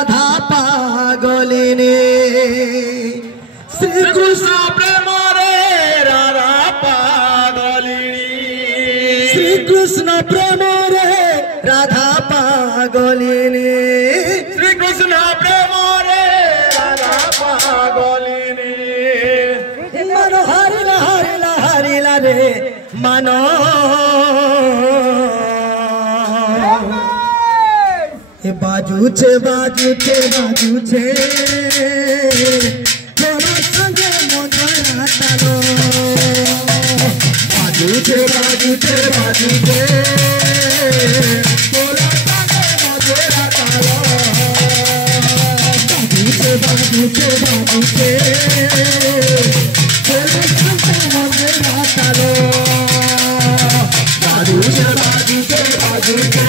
राधा पागलिनी श्री कृष्ण प्रेम रे राधा पागलिनी श्री कृष्ण प्रेम रे राधा पागलिनी श्री कृष्ण प्रेम रे राधा पागलिनी मनो हरिला हरिला हरिला रे मनो बाजू छे बाजू छे बाजू छे तोरा संगे मोजरा तालो बाजू छे बाजू छे बाजू छे तोरा संगे मोजरा तालो बाजू छे बाजू छे बाजू छे तोरा संगे मोजरा तालो बाजू छे बाजू छे बाजू छे